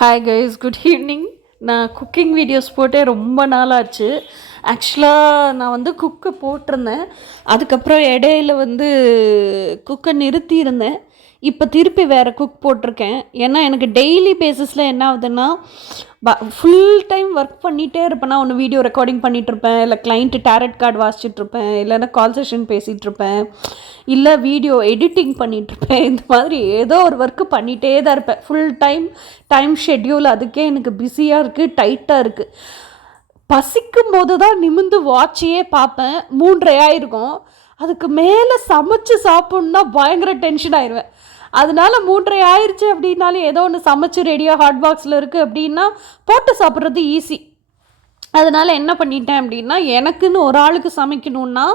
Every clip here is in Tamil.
Hi guys, good evening. நான் குக்கிங் வீடியோஸ் போட்டே ரொம்ப நாள் ஆச்சு. ஆக்சுவலாக நான் வந்து குக்கை போட்டிருந்தேன். அதுக்கப்புறம் இடையில வந்து குக்கை நிறுத்தியிருந்தேன். இப்போ திருப்பி வேறு குக் போட்டிருக்கேன். ஏன்னா எனக்கு டெய்லி பேசிஸில் என்ன ஆகுதுன்னா, ஃபுல் டைம் ஒர்க் பண்ணிகிட்டே இருப்பேன்னா, ஒன்று வீடியோ ரெக்கார்டிங் பண்ணிகிட்ருப்பேன், இல்லை கிளைண்ட்டு டேரட் கார்டு வாசிச்சுட்ருப்பேன், இல்லைன்னா கால் செஷன் பேசிகிட்ருப்பேன், இல்லை வீடியோ எடிட்டிங் பண்ணிகிட்ருப்பேன். இந்த மாதிரி ஏதோ ஒரு ஒர்க்கு பண்ணிகிட்டே தான் இருப்பேன். ஃபுல் டைம் ஷெட்யூல் அதுக்கே எனக்கு பிஸியாக இருக்குது, டைட்டாக இருக்குது. பசிக்கும் போது தான் நிமிந்து வாட்சையே பார்ப்பேன். 3:30 ஆயிருக்கும். அதுக்கு மேலே சமைச்சு சாப்பிட்ணுன்னா பயங்கர டென்ஷன் ஆயிடுவேன். அதனால 3:30 ஆயிடுச்சு அப்படின்னாலே ஏதோ ஒன்று சமைச்சு ரெடியாக ஹாட் பாக்ஸில் இருக்குது அப்படின்னா போட்டு சாப்பிட்றது ஈஸி. அதனால் என்ன பண்ணிட்டேன் அப்படின்னா, எனக்குன்னு ஒரு ஆளுக்கு சமைக்கணுன்னா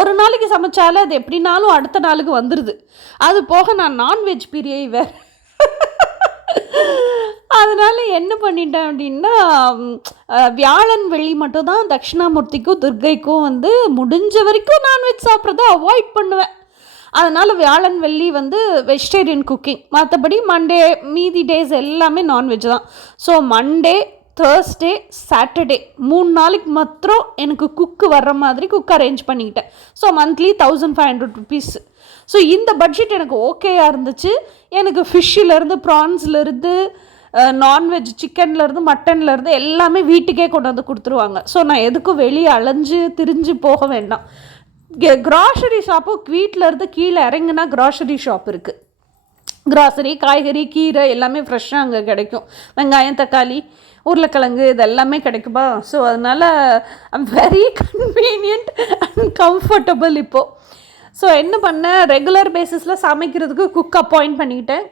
ஒரு நாளைக்கு சமைச்சாலே அது எப்படின்னாலும் அடுத்த நாளுக்கு வந்துடுது. அது போக நான் நான்வெஜ் பிரியை வேறு. அதனால் என்ன பண்ணிட்டேன் அப்படின்னா, வியாழன் வெள்ளி மட்டும்தான் தட்சிணாமூர்த்திக்கும் துர்கைக்கும் வந்து முடிஞ்ச வரைக்கும் நான்வெஜ் சாப்பிட்றத அவாய்ட் பண்ணுவேன். அதனால் வியாழன் வெள்ளி வந்து வெஜிடேரியன் குக்கிங், மற்றபடி மண்டே மீதி டேஸ் எல்லாமே நான்வெஜ் தான். ஸோ மண்டே, தேர்ஸ்டே, சாட்டர்டே 3 நாளைக்கு மாத்திரம் எனக்கு குக்கு வர்ற மாதிரி குக் அரேஞ்ச் பண்ணிக்கிட்டேன். So monthly 1500 rupees. ஸோ இந்த பட்ஜெட் எனக்கு ஓகேயாக இருந்துச்சு. எனக்கு ஃபிஷ்ஷிலேருந்து ப்ரான்ஸ்லேருந்து நான்வெஜ் சிக்கன்லேருந்து மட்டன்லேருந்து எல்லாமே வீட்டுக்கே கொண்டு வந்து கொடுத்துருவாங்க. ஸோ நான் எதுக்கும் வெளியே அலைஞ்சு திரிஞ்சு போக வேண்டாம். க்ராசரி ஷாப்பும் வீட்டிலேருந்து கீழே இறங்குனா க்ராசரி ஷாப் இருக்குது. க்ராசரி, காய்கறி, கீரை எல்லாமே ஃப்ரெஷ்ஷாக அங்கே கிடைக்கும். வெங்காயம், தக்காளி, உருளைக்கிழங்கு இது எல்லாமே கிடைக்குமா. ஸோ அதனால் I'm very convenient and comfortable இப்போது. ஸோ என்ன பண்ணேன், ரெகுலர் பேசிஸில் சமைக்கிறதுக்கு குக் அப்பாயிண்ட் பண்ணிக்கிட்டேன்.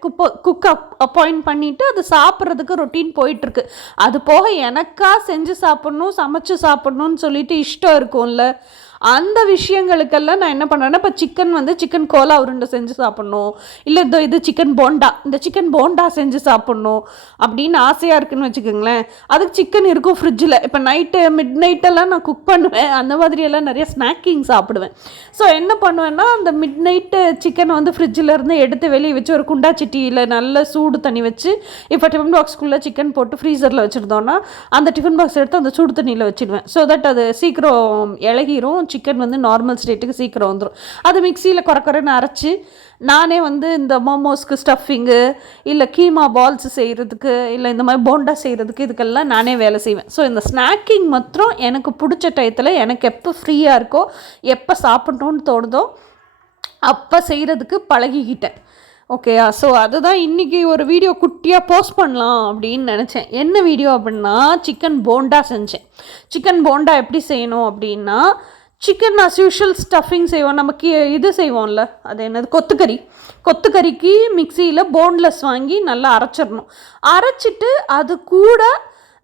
குக் அப்பாயிண்ட் பண்ணிவிட்டு அது சாப்பிட்றதுக்கு ரொட்டீன் போயிட்டுருக்கு. அது போக எனக்காக செஞ்சு சாப்பிட்ணும், சமைச்சு சாப்பிட்ணுன்னு சொல்லிட்டு இஷ்டம் இருக்கும்ல, அந்த விஷயங்களுக்கெல்லாம் நான் என்ன பண்ணுறேன்னா, இப்போ சிக்கன் கோலா உருண்டை செஞ்சு சாப்பிட்ணும், இல்லை இது சிக்கன் போண்டா, இந்த சிக்கன் போண்டா செஞ்சு சாப்பிட்ணும் அப்படின்னு ஆசையாக இருக்குதுன்னு வச்சுக்கோங்களேன். அதுக்கு சிக்கன் இருக்கும் ஃப்ரிட்ஜில். இப்போ மிட் நைட்டெல்லாம் நான் குக் பண்ணுவேன். அந்த மாதிரியெல்லாம் நிறைய ஸ்நாக்கிங் சாப்பிடுவேன். ஸோ என்ன பண்ணுவேன்னா, அந்த மிட் நைட்டு சிக்கனை வந்து ஃப்ரிட்ஜிலேருந்து எடுத்து வெளியே வச்சு ஒரு குண்டா சட்டியில் நல்ல சூடு தண்ணி வச்சு, இப்போ டிஃபன் பாக்ஸ்க்குள்ளே சிக்கன் போட்டு ஃப்ரீசரில் வச்சுருந்தோன்னா அந்த டிஃபன் பாக்ஸ் எடுத்து அந்த சூடு தண்ணியில் வச்சுடுவேன். ஸோ தட் அது சீக்கிரம் இளகிரும். சிக்கன் வந்து நார்மல் ஸ்டேட்டுக்கு சீக்கிரம் வந்துடும். அது மிக்சியில் குறைன்னு அரைச்சி நானே வந்து இந்த மோமோஸ்க்கு ஸ்டஃபிங்கு, இல்லை கீமா பால்ஸ் செய்கிறதுக்கு, இல்லை இந்த மாதிரி போண்டா செய்கிறதுக்கு இதுக்கெல்லாம் நானே வேலை செய்வேன். ஸோ இந்த ஸ்நாக்கிங் மாத்திரம் எனக்கு பிடிச்ச டயத்தில் எனக்கு எப்போ ஃப்ரீயாக இருக்கோ, எப்போ சாப்பிட்ணுன்னு தோணுதோ அப்போ செய்கிறதுக்கு பழகிக்கிட்டேன். ஓகேயா. ஸோ அதுதான் இன்றைக்கி ஒரு வீடியோ குட்டியாக போஸ்ட் பண்ணலாம் அப்படின்னு நினச்சேன். என்ன வீடியோ அப்படின்னா, சிக்கன் போண்டா செஞ்சேன். சிக்கன் போண்டா எப்படி செய்யணும் அப்படின்னா, சிக்கன் அஸ் யூஷுவல் ஸ்டஃபிங் செய்வோம். நமக்கு இது செய்வோம்ல, அது என்னது, கொத்துக்கறிக்கு மிக்சியில் போன்லெஸ் வாங்கி நல்லா அரைச்சிடணும். அரைச்சிட்டு அது கூட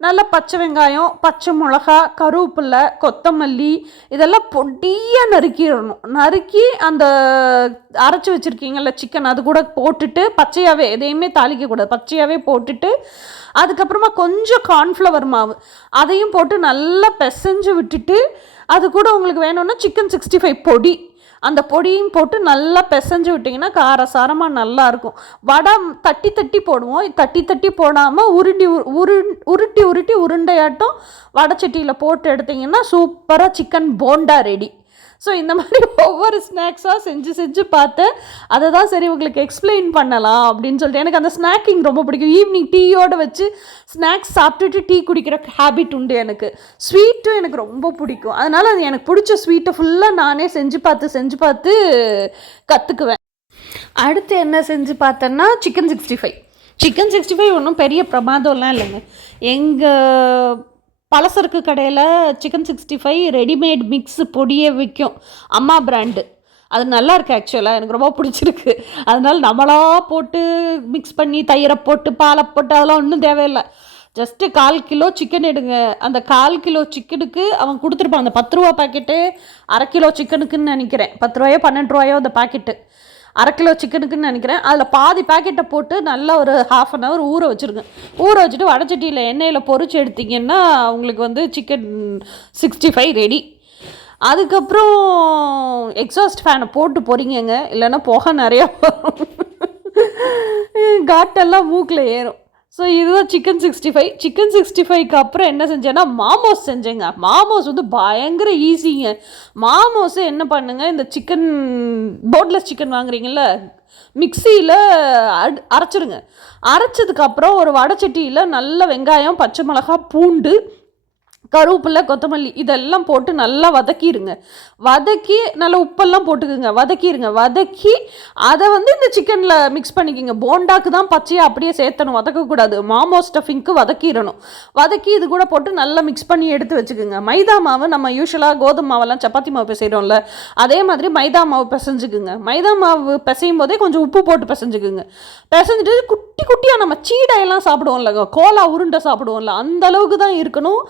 நல்லா பச்சை வெங்காயம், பச்சை மிளகா, கருவேப்பிலை, கொத்தமல்லி இதெல்லாம் பொடியாக நறுக்கி அந்த அரைச்சி வச்சுருக்கீங்கல்ல சிக்கன் அது கூட போட்டுட்டு, பச்சையாகவே எதையுமே தாளிக்கக்கூடாது, பச்சையாகவே போட்டுட்டு, அதுக்கப்புறமா கொஞ்சம் கார்ன்ஃப்ளவர் மாவு அதையும் போட்டு நல்லா பிசைஞ்சு விட்டுட்டு, அது கூட உங்களுக்கு வேணும்னா சிக்கன் 65 பொடி, அந்த பொடியும் போட்டு நல்லா பிசைஞ்சு விட்டிங்கன்னா காரசாரமாக நல்லாயிருக்கும். வடை தட்டி போடுவோம். தட்டி போடாமல் உருட்டி உருண்டையாட்டம் வடை சட்டியில் போட்டு எடுத்திங்கன்னா சூப்பராக சிக்கன் போண்டா ரெடி. ஸோ இந்த மாதிரி ஒவ்வொரு ஸ்நாக்ஸாக செஞ்சு பார்த்தேன். அதை தான் சரி உங்களுக்கு எக்ஸ்பிளைன் பண்ணலாம் அப்படின்னு சொல்லிட்டு. எனக்கு அந்த ஸ்நாக்கிங் ரொம்ப பிடிக்கும். ஈவினிங் டீயோடு வச்சு ஸ்நாக்ஸ் சாப்பிட்டுட்டு டீ குடிக்கிற ஹேபிட் உண்டு எனக்கு. ஸ்வீட்டும் எனக்கு ரொம்ப பிடிக்கும். அதனால் அது எனக்கு பிடிச்ச ஸ்வீட்டை ஃபுல்லாக நானே செஞ்சு பார்த்து கற்றுக்குவேன். அடுத்து என்ன செஞ்சு பார்த்தேன்னா, சிக்கன் 65 ஒன்றும் பெரிய பிரமாதம்லாம் இல்லைங்க. எங்கள் பலசரக்கு கடையில் சிக்கன் 65 ரெடிமேட் மிக்ஸ் பொடியே விற்கும், அம்மா பிராண்டு. அது நல்லா இருக்குது. ஆக்சுவலாக எனக்கு ரொம்ப பிடிச்சிருக்கு. அதனால் நம்மளாக போட்டு மிக்ஸ் பண்ணி தயிரை போட்டு பாலை போட்டு அதெல்லாம் ஒன்றும் தேவையில்லை. ஜஸ்ட்டு 1/4 கிலோ சிக்கன் எடுங்க. அந்த 1/4 கிலோ சிக்கனுக்கு அவன் கொடுத்துருப்பான் அந்த 10 ரூபா பாக்கெட்டு. 1/2 கிலோ சிக்கனுக்குன்னு நினைக்கிறேன் 10 ரூபாயோ 12 ரூபாயோ அந்த பாக்கெட்டு. 1/2 கிலோ சிக்கனுக்குன்னு நினைக்கிறேன். அதில் பாதி பாக்கெட்டை போட்டு நல்லா ஒரு 1/2 hour ஊற வச்சுருங்க. ஊற வச்சுட்டு வடைச்சட்டியில் எண்ணெயில் பொரிச்சு எடுத்திங்கன்னா உங்களுக்கு வந்து சிக்கன் 65 ரெடி. அதுக்கப்புறம் எக்ஸாஸ்ட் ஃபேனை போட்டு போகிறீங்க, இல்லைன்னா புகை நிறையா காட்டெல்லாம் மூக்கில் ஏறும். ஸோ இதுதான் சிக்கன் 65க்கு அப்புறம் என்ன செஞ்சேன்னா மாமோஸ் செஞ்சேங்க. மாமோஸ் வந்து பயங்கர ஈஸிங்க. மாமோஸை என்ன பண்ணுங்க, இந்த சிக்கன் போன்லெஸ் சிக்கன் வாங்குறீங்கல்ல, மிக்சியில் அரைச்சிருங்க. அரைச்சதுக்கப்புறம் ஒரு வடைச்சட்டியில் நல்ல வெங்காயம், பச்சை மிளகாய், பூண்டு, கருவேப்பிலை, கொத்தமல்லி இதெல்லாம் போட்டு நல்லா வதக்கிடுங்க. வதக்கி நல்லா உப்பெல்லாம் போட்டுக்குங்க. வதக்கி அதை வந்து இந்த சிக்கனில் மிக்ஸ் பண்ணிக்கோங்க. போண்டாக்கு தான் பச்சையாக அப்படியே சேர்த்தணும், வதக்கக்கூடாது. மாமோ ஸ்டஃபிங்க்கு வதக்கிடணும். வதக்கி இது கூட போட்டு நல்லா மிக்ஸ் பண்ணி எடுத்து வச்சுக்கோங்க. மைதா மாவு நம்ம யூஸ்வலாக கோதுமை மாவெல்லாம் சப்பாத்தி மாவு பிசைகிறோம்ல, அதே மாதிரி மைதா மாவு பிசைஞ்சுக்குங்க. மைதா மாவு பிசையும் போதே கொஞ்சம் உப்பு போட்டு பிசைஞ்சுக்குங்க. பிசைஞ்சிட்டு குட்டி குட்டியாக நம்ம சீடையெல்லாம் சாப்பிடுவோம்லங்க, கோலா உருண்டை சாப்பிடுவோம்ல, அந்த அளவுக்கு தான் இருக்கணும்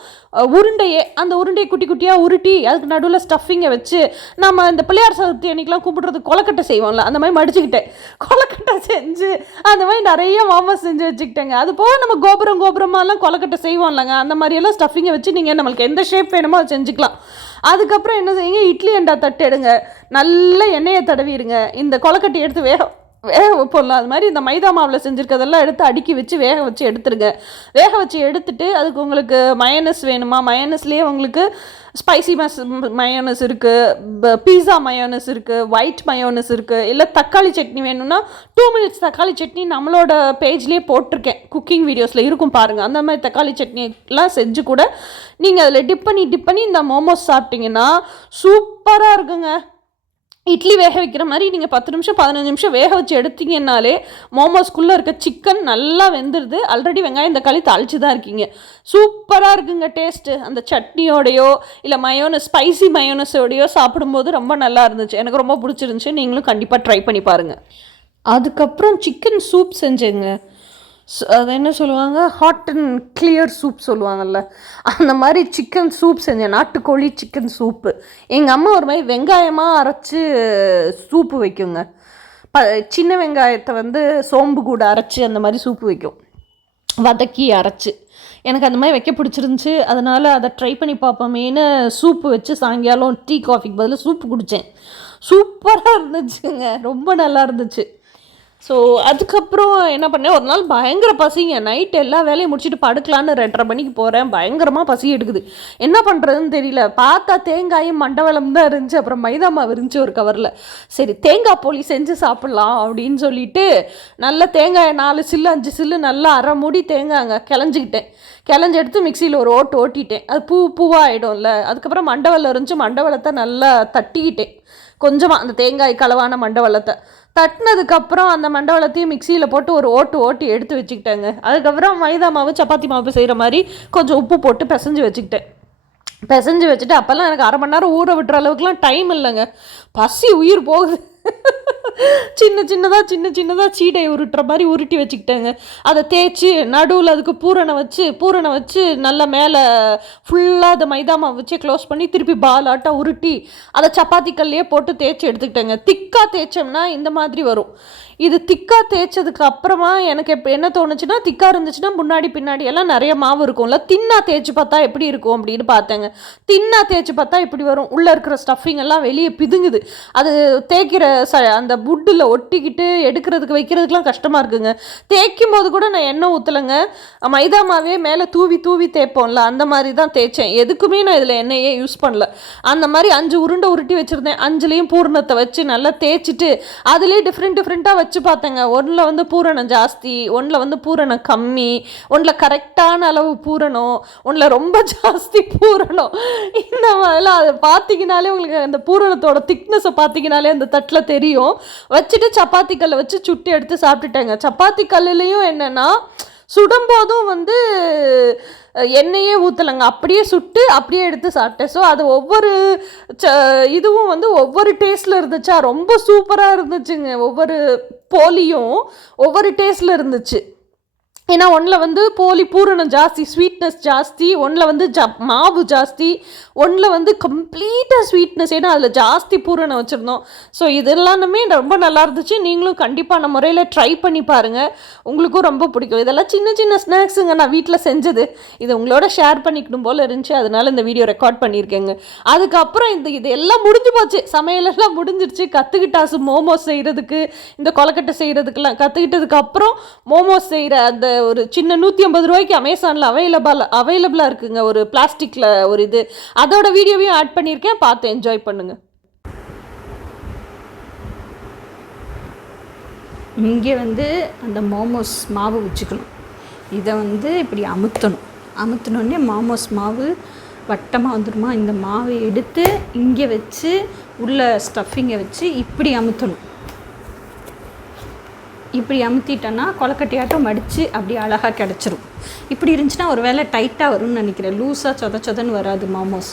உருண்டையே. அந்த உருண்டையை குட்டி குட்டியாக உருட்டி அதுக்கு நடுவில் ஸ்டஃபிங்கை வச்சு, நம்ம இந்த பிள்ளையார் சதுர்த்தி அன்றைக்கெலாம் கூப்பிடுறது கொலக்கட்டை செய்வோம்ல, அந்த மாதிரி மடிச்சுக்கிட்டேன். கொலக்கட்டை செஞ்சு அந்த மாதிரி நிறைய மாமோஸ் செஞ்சு வச்சுக்கிட்டேங்க. அது போக நம்ம கோபுரமாலாம் கொலக்கட்டை செய்வோம்லங்க, அந்த மாதிரியெல்லாம் ஸ்டஃபிங்கை வச்சு நீங்கள் நம்மளுக்கு எந்த ஷேப் வேணுமோ அதை செஞ்சுக்கலாம். அதுக்கப்புறம் என்ன செய்யுங்க, இட்லி அண்டா தட்டு எடுங்க, நல்ல எண்ணெயை தடவிடுங்க. இந்த கொலக்கட்டை எடுத்து வேக வைப்போம்ல, அது மாதிரி இந்த மைதா மாவில் செஞ்சுருக்கதெல்லாம் எடுத்து அடுக்கி வச்சு வேக வச்சு எடுத்துருங்க. வேக வச்சு எடுத்துட்டு அதுக்கு உங்களுக்கு மயோனஸ் வேணுமா, மயோனஸ்லேயே உங்களுக்கு ஸ்பைசி மயோனஸ் இருக்குது, பீஸா மயோனஸ் இருக்குது, ஒயிட் மயோனஸ் இருக்குது, இல்லை தக்காளி சட்னி வேணும்னா 2 மினிட்ஸ் தக்காளி சட்னி நம்மளோட பேஜ்லேயே போட்டிருக்கேன், குக்கிங் வீடியோஸில் இருக்கும் பாருங்கள். அந்த மாதிரி தக்காளி சட்னிலாம் செஞ்சு கூட நீங்கள் அதில் டிப் பண்ணி இந்த மோமோஸ் சாப்பிட்டிங்கன்னா சூப்பராக இருக்குங்க. இட்லி வேக வைக்கிற மாதிரி நீங்கள் 10 நிமிஷம் 15 நிமிஷம் வேக வச்சு எடுத்தீங்கன்னாலே மோமோஸ்குள்ளே இருக்க சிக்கன் நல்லா வெந்துடுது. ஆல்ரெடி வெங்காயம் தக்காளி தாளித்து தான் இருக்கீங்க. சூப்பராக இருக்குங்க டேஸ்ட்டு. அந்த சட்னியோடையோ இல்லை மயோனஸ் ஸ்பைசி மயோனஸோடையோ சாப்பிடும்போது ரொம்ப நல்லா இருந்துச்சு. எனக்கு ரொம்ப பிடிச்சிருந்துச்சி. நீங்களும் கண்டிப்பாக ட்ரை பண்ணி பாருங்கள். அதுக்கப்புறம் சிக்கன் சூப் செஞ்சேங்க. அது என்ன சொல்லுவாங்க, ஹாட் அண்ட் கிளியர் சூப் சொல்லுவாங்கள்ல, அந்த மாதிரி சிக்கன் சூப் செஞ்சேன். நாட்டுக்கோழி சிக்கன் சூப்பு. எங்கள் அம்மா ஒரு மாதிரி வெங்காயமாக அரைச்சி சூப்பு வைக்குங்க. சின்ன வெங்காயத்தை வந்து சோம்பு கூட அரைச்சி அந்த மாதிரி சூப்பு வைக்கும், வதக்கி அரைச்சி. எனக்கு அந்த மாதிரி வைக்க பிடிச்சிருந்துச்சி. அதனால் அதை ட்ரை பண்ணி பார்ப்போமேனு சூப்பு வச்சு சாயங்காலம் டீ காஃபிக்கு பதில் சூப்பு குடித்தேன். சூப்பராக இருந்துச்சுங்க, ரொம்ப நல்லா இருந்துச்சு. ஸோ அதுக்கப்புறம் என்ன பண்ணேன், ஒரு நாள் பயங்கர பசிங்க. நைட்டு எல்லா வேலையும் முடிச்சுட்டு படுக்கலான்னு 2:30 மணிக்கு போகிறேன். பயங்கரமாக பசி எடுக்குது. என்ன பண்ணுறதுன்னு தெரியல. பார்த்தா தேங்காயும் மண்டவளம் தான் இருந்துச்சு. அப்புறம் மைதா மாவு இருந்துச்சு ஒரு கவரில். சரி தேங்காய் போலி செஞ்சு சாப்பிட்லாம் அப்படின்னு சொல்லிட்டு நல்ல தேங்காயை 4 சில்லு 5 சில்லு நல்லா அரை மூடி தேங்காய்ங்க கிளஞ்சி எடுத்து மிக்சியில் ஒரு ஓட்டிட்டேன். அது பூவாக ஆகிடும்ல. அதுக்கப்புறம் மண்டவளம் இருந்துச்சு, மண்டவளத்தை நல்லா தட்டிக்கிட்டேன். கொஞ்சமாக அந்த தேங்காய் கலவான மண்டவளத்தை தட்டினதுக்கப்புறம் அந்த மண்டவளத்தையும் மிக்சியில் போட்டு ஒரு ஓட்டி எடுத்து வச்சுக்கிட்டேங்க. அதுக்கப்புறம் மைதா மாவு சப்பாத்தி மாவு செய்கிற மாதிரி கொஞ்சம் உப்பு போட்டு பிசைஞ்சு வச்சுட்டு அப்போல்லாம் எனக்கு 1/2 மணி நேரம் ஊற விட்டுற அளவுக்குலாம் டைம் இல்லைங்க. பசி உயிர் போகுது. சின்ன சின்னதாக சீடை உருட்டுற மாதிரி உருட்டி வச்சுக்கிட்டேங்க. அதை தேய்ச்சி நடுவில் அதுக்கு பூரணை வச்சு நல்லா மேலே ஃபுல்லாக அதை மைதா மாவு வச்சு க்ளோஸ் பண்ணி திருப்பி பாலாட்டாக உருட்டி அதை சப்பாத்தி கல்லையே போட்டு தேய்ச்சி எடுத்துக்கிட்டேங்க. திக்காக தேய்ச்சோம்னா இந்த மாதிரி வரும். இது திக்காக தேய்ச்சதுக்கு அப்புறமா எனக்கு என்ன தோணுச்சுன்னா, திக்காக இருந்துச்சுன்னா முன்னாடி பின்னாடி எல்லாம் நிறைய மாவு இருக்கும்ல, தின்னா தேய்ச்சி பார்த்தா எப்படி இருக்கும் அப்படின்னு பார்த்தேங்க. தின்னா தேய்ச்சி பார்த்தா இப்படி வரும். உள்ளே இருக்கிற ஸ்டஃபிங் எல்லாம் வெளியே பிதுங்குது. அது தேய்க்கிற அந்த புட்டில் ஒட்டிக்கிட்டு எடுக்கிறதுக்கு வைக்கிறதுக்கெலாம் கஷ்டமாக இருக்குங்க. தேய்க்கும் போது கூட நான் எண்ணெய் ஊற்றலைங்க, மைதா மாவே மேலே தூவி தேய்ப்போம்ல, அந்த மாதிரி தான் தேய்ச்சேன். எதுக்குமே நான் இதில் எண்ணெயே யூஸ் பண்ணல. அந்த மாதிரி 5 உருண்டை உருட்டி வச்சுருந்தேன். 5லேயும் பூரணத்தை வச்சு நல்லா தேய்ச்சிட்டு அதுலேயே டிஃப்ரெண்ட்டாக வச்சு பார்த்தேங்க. ஒன்றில் வந்து பூரணம் ஜாஸ்தி, ஒன்றில் வந்து பூரணம் கம்மி, ஒன்றில் கரெக்டான அளவு பூரணம், ஒன்றில் ரொம்ப ஜாஸ்தி பூரணம். இந்த மாதிரிலாம் அதை பார்த்தீங்கனாலே உங்களுக்கு அந்த பூரணத்தோட திக்னஸை பார்த்தீங்கனாலே அந்த தட்டில் தெரியும். வச்சுட்டு சப்பாத்தி கல்லை வச்சு சுட்டி எடுத்து சாப்பிட்டுட்டேங்க. சப்பாத்தி கல்லுலேயும் என்னென்னா சுடும்போதும் வந்து எண்ணெயே ஊற்றலைங்க, அப்படியே சுட்டு அப்படியே எடுத்து சாப்பிட்டேன். ஸோ அது ஒவ்வொரு இதுவும் வந்து ஒவ்வொரு டேஸ்ட்டில் இருந்துச்சா, ரொம்ப சூப்பராக இருந்துச்சுங்க. ஒவ்வொரு போலியும் ஒவ்வொரு டேஸ்ட்டில் இருந்துச்சு. ஏன்னா ஒன்றில் வந்து போலி பூரணம் ஜாஸ்தி, ஸ்வீட்னஸ் ஜாஸ்தி, ஒன்றில் வந்து மாவு ஜாஸ்தி, ஒன்றில் வந்து கம்ப்ளீட்டாக ஸ்வீட்னஸ், ஏன்னா அதில் ஜாஸ்தி பூரணம் வச்சுருந்தோம். ஸோ இதெல்லாமே ரொம்ப நல்லா இருந்துச்சு. நீங்களும் கண்டிப்பான முறையில் ட்ரை பண்ணி பாருங்கள், உங்களுக்கும் ரொம்ப பிடிக்கும். இதெல்லாம் சின்ன ஸ்நாக்ஸுங்க, நான் வீட்டில் செஞ்சது. இது உங்களோட ஷேர் பண்ணிக்கணும் போல் இருந்துச்சு, அதனால் இந்த வீடியோ ரெக்கார்ட் பண்ணியிருக்கேங்க. அதுக்கப்புறம் இது எல்லாம் முடிஞ்சு போச்சு, சமையலெல்லாம் முடிஞ்சிருச்சு. கற்றுக்கிட்டாசு மோமோஸ் செய்கிறதுக்கு, இந்த கொலக்கட்டை செய்கிறதுக்கெல்லாம் கற்றுக்கிட்டதுக்கப்புறம் மோமோஸ் செய்கிற அந்த ஒரு சின்ன 150 ரூபாய்க்கு அமேசானில் அவைலபிளாக இருக்குங்க, ஒரு பிளாஸ்டிக்கில் ஒரு இது. அதோட வீடியோவையும் ஆட் பண்ணியிருக்கேன், பார்த்து என்ஜாய் பண்ணுங்கள். இங்கே வந்து அந்த மோமோஸ் மாவு வச்சுக்கணும். இதை வந்து இப்படி அமுத்தினோடனே மோமோஸ் மாவு வட்டமாக வந்துடுமா. இந்த மாவை எடுத்து இங்கே வச்சு உள்ள ஸ்டஃபிங்கை வச்சு இப்படி அமுத்தணும். இப்படி அமுத்திட்டோன்னா கொலக்கட்டையாட்டம் மடித்து அப்படி அழகாக கிடச்சிரும். இப்படி இருந்துச்சுன்னா ஒரு வேளை டைட்டாக வரும்னு நினைக்கிறேன், லூஸாக சொதன்னு வராது மோமோஸ்.